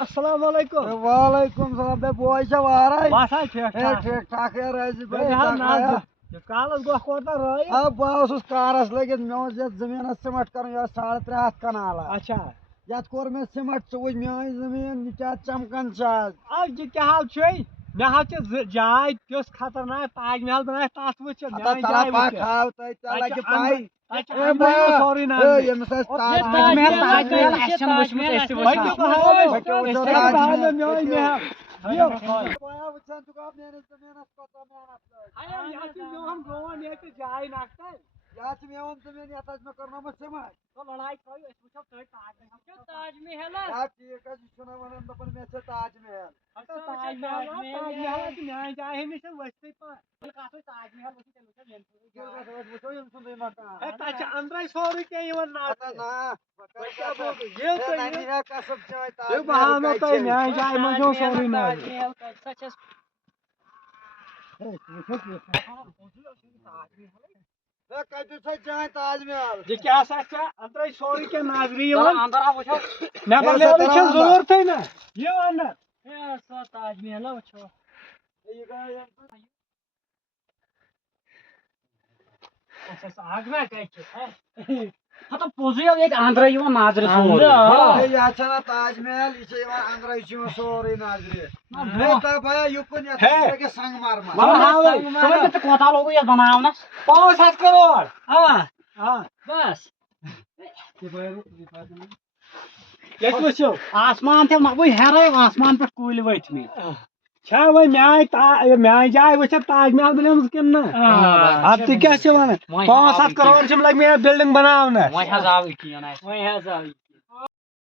السلام علیکم وعلیکم السلام بے بوے چھا وارے بس ٹھیک ٹھیک ٹھاک ہے رازی بھائی کالس گوٚو کوتاہ رٲیِتھ اب بہٕ اوسُس کارس لٔگِتھ مےٚ اوس یتھ زٔمیٖنس سِمٹ کرُن یہِ اوس 350 کنال اچھا یتھ کوٚر مےٚ سِمٹ ژٕ وٕچھ میٲنۍ زٔمیٖن یہِ کیٛاہ چمکان چھِ آز یہِ کیٛاہ حال چھُے مےٚ حظ چھِ جاے تِژھ خطرناک تاج محل بنایَتھ تتھ وٕچھ میٛٲنۍ جاے پاک وٕچھ ہاو تۄہہِ ژےٚ لگہِ پاے سورُے ییٚمِس اَسہِ تاج وٕچھان ژٕ گوٚو میٲنِس زٔمیٖنس کوٗتاہ محنت لٔج جاے نقطے یہِ حظ چھِ میون زٔمیٖن یتھ حظ مےٚ کرنومُت سِمٹ لڑائی تھٲیِو أسۍ وٕچھو تٔتھۍ تاج محل ٹھیٖک حظ یہِ چھُنہ ونان دپان مےٚ چھِ تاج محل تاج محل چھِ میٛانہِ جایہِ نِش ؤسۍتٕے پہن تاج محل وٕچھو ییٚمہِ سُنٛدٕے مکان تتہِ چھِ أنٛدرے سورُے کینٛہہ یِوان قسم چٲنۍ تاج بہٕ ہاونو تۄہہِ میٛانہِ جایہِ منٛز چھُ سورُے نظرِ کتہِ چھِ چٲنۍ تاج محل یہِ کیٛاہ سا چھِ أنٛدرے سورُے کینٛہہ نظرِ یِوان مےٚ بنیٛٲوٕے چھِ ضروٗرتھٕے نہ یہِ وَن نہ تاج محل وٕچھو پوزے اندرے نظر یہِ حظ چھنہ تاج محل یہِ چھِ یِوان اندرے یہِ چھُ یِوان سورُے نظرِ بیا یُکُن یتھ سنگ مرمر کوتاہ لوگُے یتھ بناونس 500 کرور بس ییٚتہِ وٕچھِو آسمان تہِ بہٕ ہیرے آسمان پٮ۪ٹھ کُلۍ ؤتھمٕتۍ چھا وۄنۍ میٛانہِ جاے وٕچھتھ تاج محل بنیمٕژ کِنہٕ نہ ادٕ تہِ کیٛاہ چھِ ونان 500 کرور چھِم لٔگۍ مٕتۍ بِلڈنگ بناونس وۄنۍ حظ آو یقیٖن اَسہِ